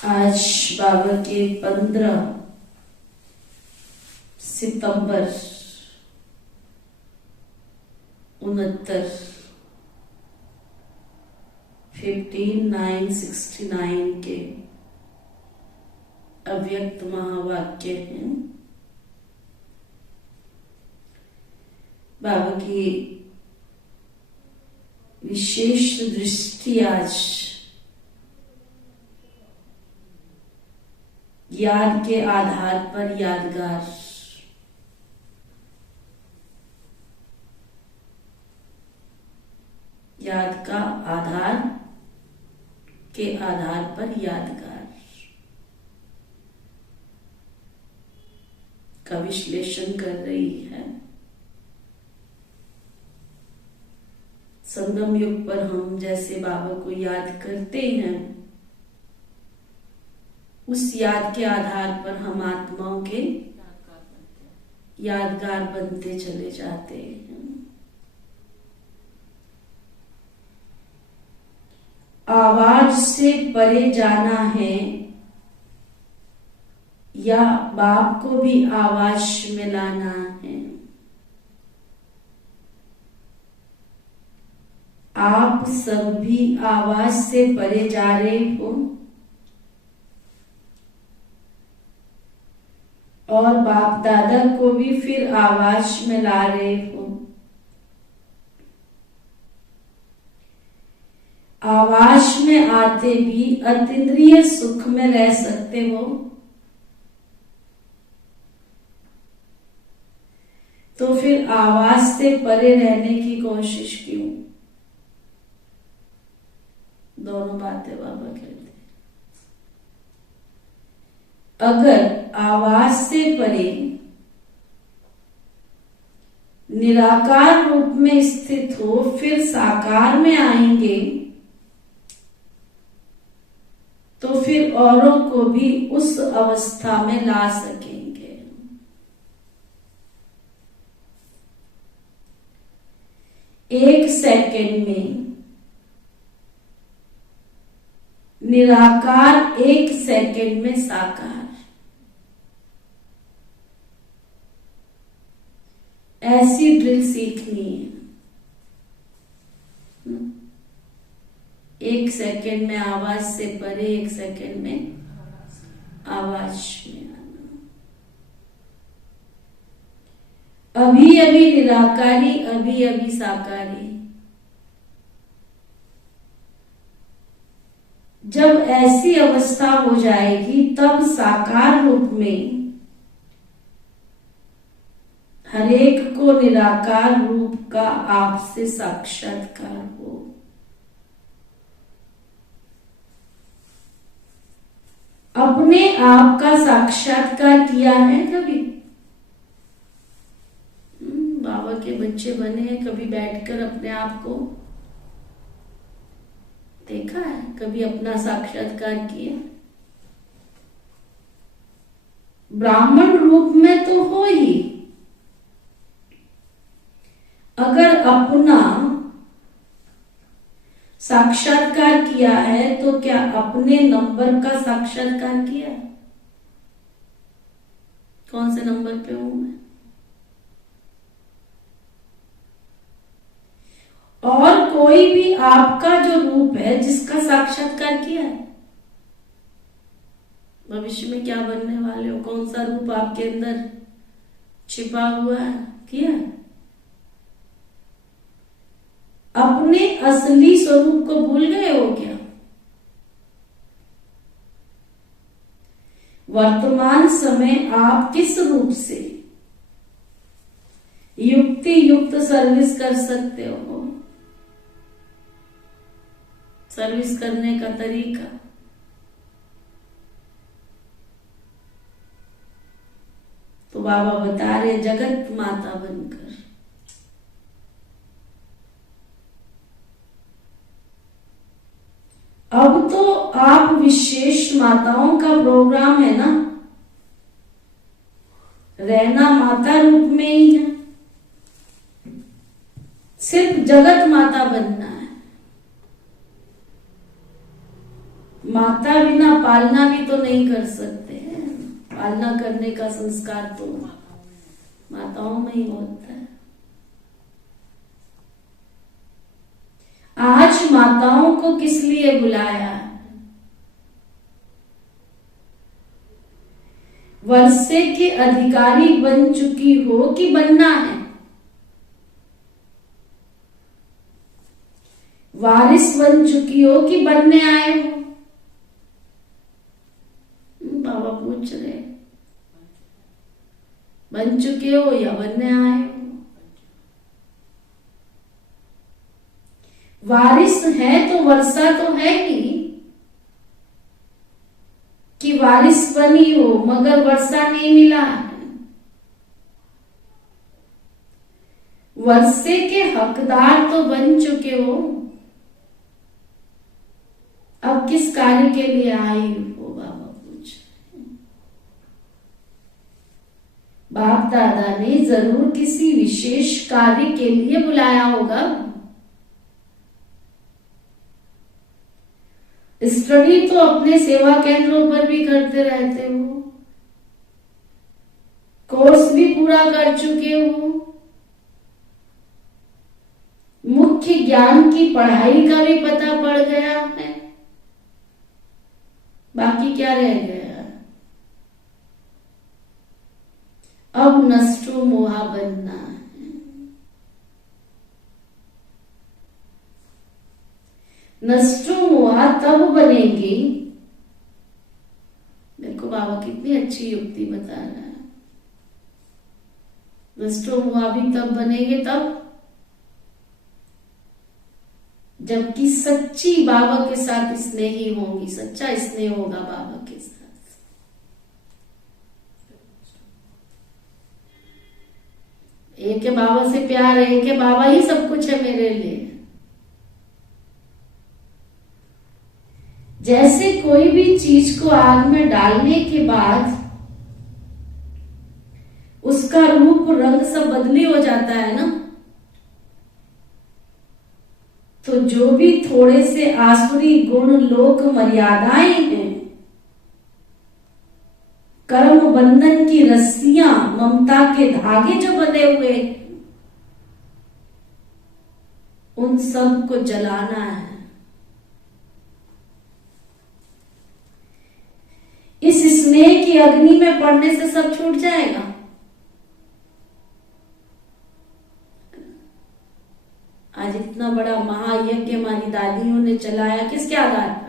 आज बाबा के 15 सितंबर 69 15/9/69 के अव्यक्त महावाक्य हैं। बाबा की विशेष दृष्टि आज याद के आधार पर यादगार, याद का आधार के आधार पर यादगार का विश्लेषण कर रही है। संगम युग पर हम जैसे बाबा को याद करते हैं, उस याद के आधार पर हम आत्माओं के यादगार बनते चले जाते हैं। आवाज से परे जाना है या बाप को भी आवाज में लाना है। आप सब भी आवाज से परे जा रहे हो और बाप दादा को भी फिर आवाज में ला रहे हो। आवाज में आते भी अतीन्द्रिय सुख में रह सकते हो, तो फिर आवाज से परे रहने की कोशिश क्यों? दोनों बातें बाबा कहते हैं। अगर आवाज से परे निराकार रूप में स्थित हो, फिर साकार में आएंगे तो फिर औरों को भी उस अवस्था में ला सकेंगे। एक सेकंड में निराकार, एक सेकंड में साकार, ऐसी ड्रिल सीखनी है। एक सेकंड में आवाज से परे, एक सेकंड में आवाज में आना। अभी अभी निराकारी, अभी अभी साकारी। जब ऐसी अवस्था हो जाएगी तब साकार रूप में हरेक को निराकार रूप का आपसे साक्षात्कार हो। अपने आप का साक्षात्कार किया है कभी? बाबा के बच्चे बने हैं, कभी बैठकर अपने आप को देखा है? कभी अपना साक्षात्कार किया? ब्राह्मण रूप में तो हो ही। अगर अपना साक्षात्कार किया है तो क्या अपने नंबर का साक्षात्कार किया? कौन से नंबर पे हूं मैं? और कोई भी आपका जो रूप है जिसका साक्षात्कार किया है? भविष्य में क्या बनने वाले हो, कौन सा रूप आपके अंदर छिपा हुआ है, किया है? अपने असली स्वरूप को भूल गए हो क्या? वर्तमान समय आप किस रूप से युक्ति युक्त सर्विस कर सकते हो? सर्विस करने का तरीका तो बाबा बता रहे, जगत माता बनकर। अब तो आप विशेष माताओं का प्रोग्राम है ना, रहना माता रूप में ही है, सिर्फ जगत माता बनना है। माता बिना पालना भी तो नहीं कर सकते हैं। पालना करने का संस्कार तो माताओं में ही होता है। आज माताओं को किस लिए बुलाया है? वर्षे के अधिकारी बन चुकी हो कि बनना है? वारिस बन चुकी हो कि बनने आए हो? बाबा पूछ रहे, बन चुके हो या बनने आए हो? वारिस है तो वर्षा तो है ही कि वारिस बनी हो मगर वर्षा नहीं मिला है। वर्षे के हकदार तो बन चुके हो, अब किस कार्य के लिए आई हो? बाबा पूछ। बाप दादा ने जरूर किसी विशेष कार्य के लिए बुलाया होगा। स्टडी तो अपने सेवा केंद्रों पर भी करते रहते हो, कोर्स भी पूरा कर चुके हो, मुख्य ज्ञान की पढ़ाई का भी पता पड़ गया है। बाकी क्या रह गया? अब नष्टो मोहा बनना है। नष्टो मोहा तब बनेगी, देखो बाबा कितनी अच्छी युक्ति बता रहा है। नष्टो मोहा भी तब बनेंगे तब जबकि सच्ची बाबा के साथ स्नेही होंगी, सच्चा स्नेह होगा बाबा के साथ। एक है बाबा से प्यार है, एक है बाबा ही सब कुछ है मेरे लिए। जैसे कोई भी चीज को आग में डालने के बाद उसका रूप रंग सब बदली हो जाता है ना, तो जो भी थोड़े से आसुरी गुण लोक मर्यादाएं हैं, कर्म बंधन की रस्सियां, ममता के धागे जो बंधे हुए, उन सब को जलाना है। इस स्नेह की अग्नि में पड़ने से सब छूट जाएगा। आज इतना बड़ा महायज्ञ हमारी दादियों ने चलाया, किसके आधार पर?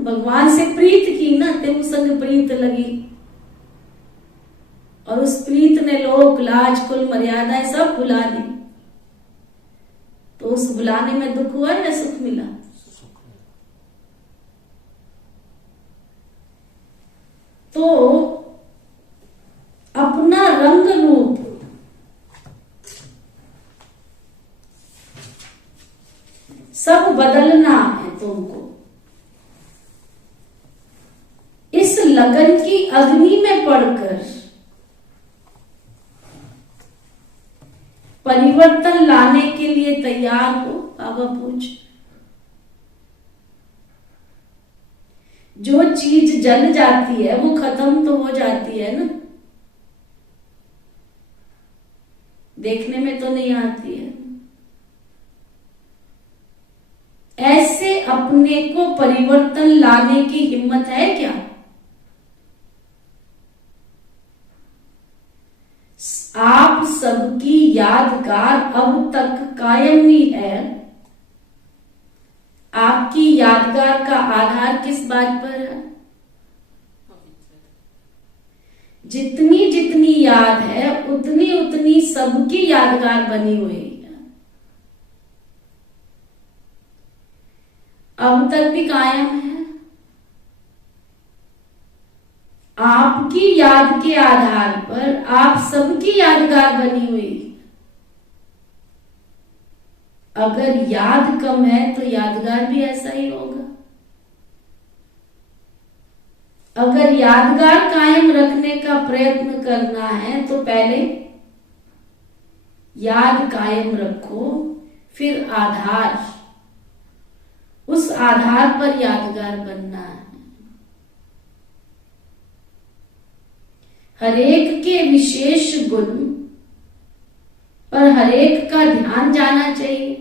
भगवान से प्रीत की ना, तेम संग प्रीत लगी, और उस प्रीत ने लोक लाज कुल मर्यादाएं सब भुला दी। तो उस भुलाने में दुख हुआ या सुख मिला? तो अपना रंग रूप सब बदलना है तुमको। इस लगन की अग्नि में पड़कर परिवर्तन लाने के लिए तैयार हो? बाबा पूछ। जो चीज जल जाती है वो खत्म तो हो जाती है ना, देखने में तो नहीं आती है। ऐसे अपने को परिवर्तन लाने की हिम्मत है क्या? आप सबकी यादगार अब तक कायम ही है। आपकी यादगार का आधार किस बात पर है? जितनी जितनी याद है उतनी उतनी सबकी यादगार बनी हुई है। अब तक भी कायम है। आपकी याद के आधार पर आप सबकी यादगार बनी हुई। अगर याद कम है तो यादगार भी ऐसा ही होगा। अगर यादगार कायम रखने का प्रयत्न करना है तो पहले याद कायम रखो, फिर आधार उस आधार पर यादगार बनना है। हरेक के विशेष गुण पर हरेक का ध्यान जाना चाहिए।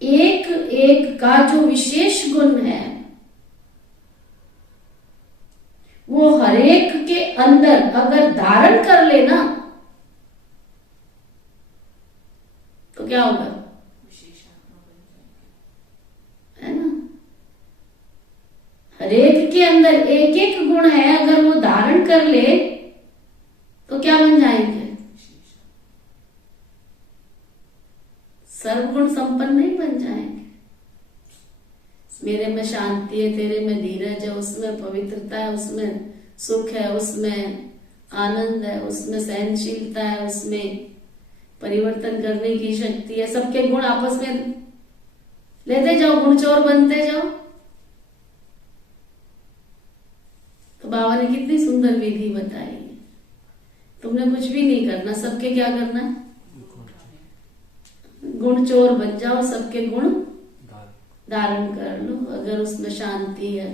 एक एक का जो विशेष गुण है वो हरेक के अंदर अगर धारण कर लेना तो क्या होगा, है ना। हरेक के अंदर एक एक गुण है, अगर वो धारण कर ले तो क्या बन जाएंगे, सर्वगुण संपन्न नहीं बन जाएंगे। मेरे में शांति है, तेरे में धीरज है, उसमें पवित्रता है, उसमें सुख है, उसमें आनंद है, उसमें सहनशीलता है, उसमें परिवर्तन करने की शक्ति है। सबके गुण आपस में लेते जाओ, गुण चोर बनते जाओ। तो बाबा ने कितनी सुंदर विधि बताई। तुमने कुछ भी नहीं करना, सबके क्या करना है, गुण चोर बन जाओ, सबके गुण धारण कर लो। अगर उसमें शांति है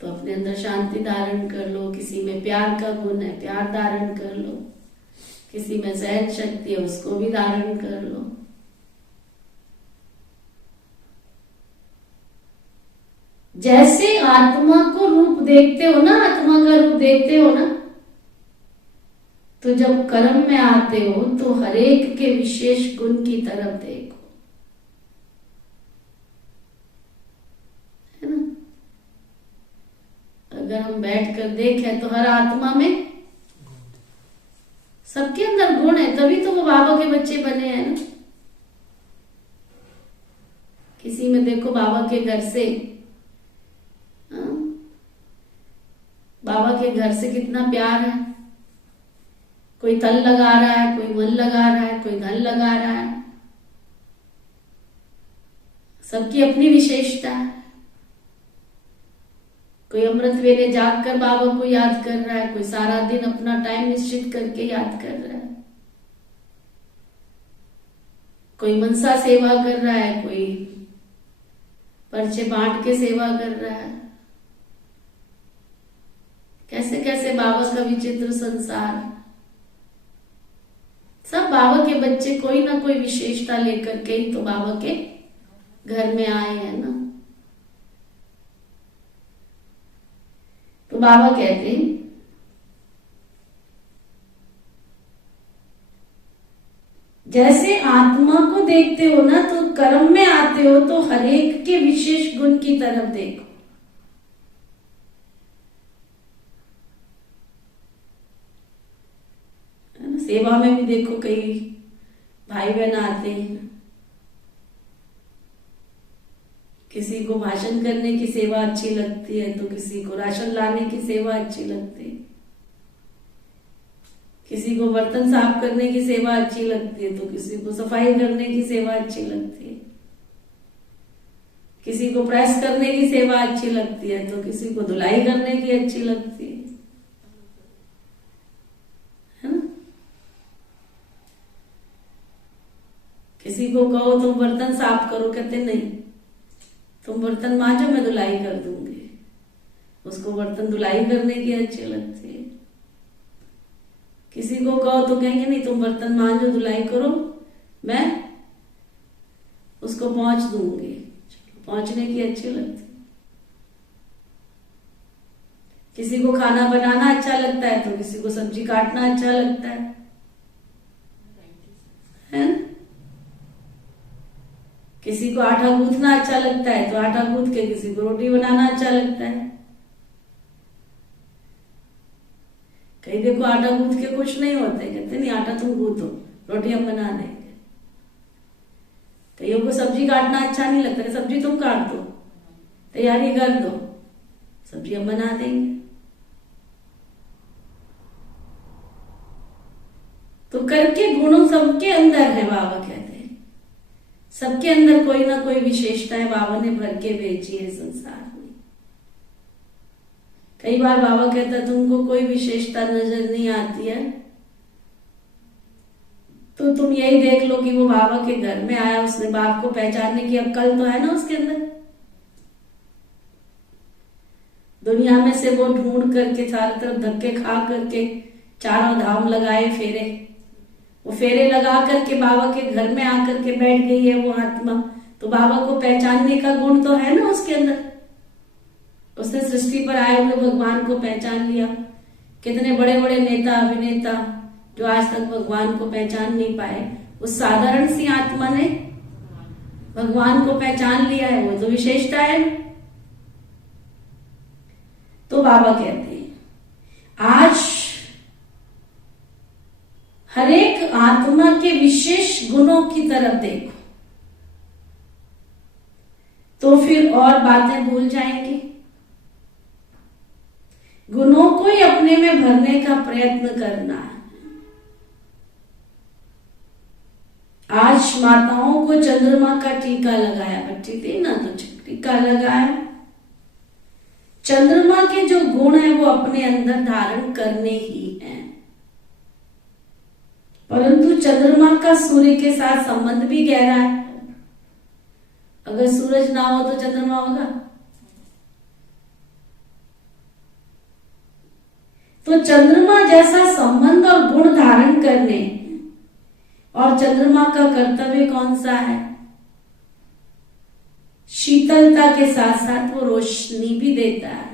तो अपने अंदर शांति धारण कर लो। किसी में प्यार का गुण है, प्यार धारण कर लो। किसी में सहन शक्ति है, उसको भी धारण कर लो। जैसे आत्मा को रूप देखते हो ना, आत्मा का रूप देखते हो ना, तो जब कर्म में आते हो तो हरेक के विशेष गुण की तरफ देखो, है ना। अगर हम बैठकर देखें तो हर आत्मा में सबके अंदर गुण है, तभी तो वो बाबा के बच्चे बने हैं ना। किसी में देखो बाबा के घर से, बाबा के घर से कितना प्यार है। कोई तन लगा रहा है, कोई मन लगा रहा है, कोई धन लगा रहा है। सबकी अपनी विशेषता है। कोई अमृत वेले जाग कर बाबा को याद कर रहा है, कोई सारा दिन अपना टाइम निश्चित करके याद कर रहा है, कोई मनसा सेवा कर रहा है, कोई पर्चे बांट के सेवा कर रहा है। कैसे कैसे बाबा का विचित्र संसार। सब बाबा के बच्चे कोई ना कोई विशेषता लेकर के ही तो बाबा के घर में आए हैं ना। तो बाबा कहते हैं जैसे आत्मा को देखते हो ना, तो कर्म में आते हो तो हरेक के विशेष गुण की तरफ देखो। सेवा में भी देखो, कई भाई बहन आते हैं, किसी को भाषण करने की सेवा अच्छी लगती है तो किसी को राशन लाने की सेवा अच्छी लगती है, किसी को बर्तन साफ करने की सेवा अच्छी लगती है तो किसी को सफाई करने की सेवा अच्छी लगती है, किसी को प्रेस करने की सेवा अच्छी लगती है तो किसी को धुलाई करने की अच्छी लगती है ना। किसी को कहो तुम बर्तन साफ करो, कहते नहीं, तुम बर्तन मांजो, मैं धुलाई कर दूंगी। उसको बर्तन धुलाई करने की अच्छी लगती है। किसी को कहो तो कहेंगे नहीं, तुम बर्तन मांजो, धुलाई करो, मैं उसको पहुंच दूंगी। पहुंचने की अच्छी लगती है। किसी को खाना बनाना अच्छा लगता है तो किसी को सब्जी काटना अच्छा लगता है ना। किसी को आटा गूंथना अच्छा लगता है तो आटा गूंथ के किसी को रोटी बनाना अच्छा लगता है। कई देखो आटा गूंथ के कुछ नहीं होते, कहते नहीं आटा तुम गूंथो, रोटी हम बना देंगे। कईयों को सब्जी काटना अच्छा नहीं लगता, सब्जी तुम काट दो, तैयारी कर दो, सब्जी हम बना देंगे। तो करके गुणों सबके अंदर है, बाबा कहते हैं सबके अंदर कोई ना कोई विशेषता है, बाबा ने भर के भेजी है संसार में। कई बार बाबा कहता है तुमको कोई विशेषता नजर नहीं आती है तो तुम यही देख लो कि वो बाबा के घर में आया, उसने बाप को पहचानने की अक्ल तो है ना उसके अंदर। दुनिया में से वो ढूंढ करके चारों तरफ धक्के खा करके चारों धाम लगाए फेरे, वो फेरे लगा करके बाबा के घर में आकर के बैठ गई है वो आत्मा। तो बाबा को पहचानने का गुण तो है ना उसके अंदर। उसने सृष्टि पर आए हुए भगवान को पहचान लिया। कितने बड़े बड़े नेता अभिनेता जो आज तक भगवान को पहचान नहीं पाए, उस साधारण सी आत्मा ने भगवान को पहचान लिया है। वो तो विशेषता है। तो बाबा कहते हैं आज हरेक आत्मा के विशेष गुणों की तरफ देखो, तो फिर और बातें भूल जाएंगे। गुणों को ही अपने में भरने का प्रयत्न करना है। आज माताओं को चंद्रमा का टीका लगाया, बच्ची थी ना तो टीका लगाया। चंद्रमा के जो गुण है वो अपने अंदर धारण करने ही हैं, परंतु चंद्रमा का सूर्य के साथ संबंध भी गहरा है। अगर सूरज ना हो तो चंद्रमा होगा। तो चंद्रमा जैसा संबंध और गुण धारण करने, और चंद्रमा का कर्तव्य कौन सा है? शीतलता के साथ साथ वो रोशनी भी देता है।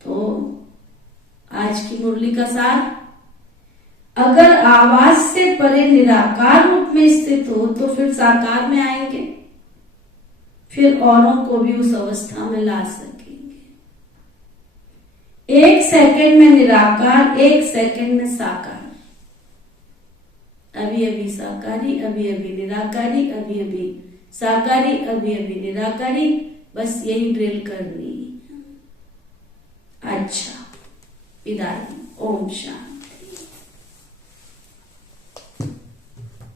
तो आज की मुरली का सार, अगर आवाज से परे निराकार रूप में स्थित हो तो फिर साकार में आएंगे, फिर औरों को भी उस अवस्था में ला सकेंगे। 1 सेकंड में निराकार, 1 सेकंड में साकार। अभी अभी साकारी, अभी अभी निराकारी, अभी अभी साकारी, अभी अभी निराकारी। बस यही ड्रिल करनी। अच्छा, विदाई। ओम शांति।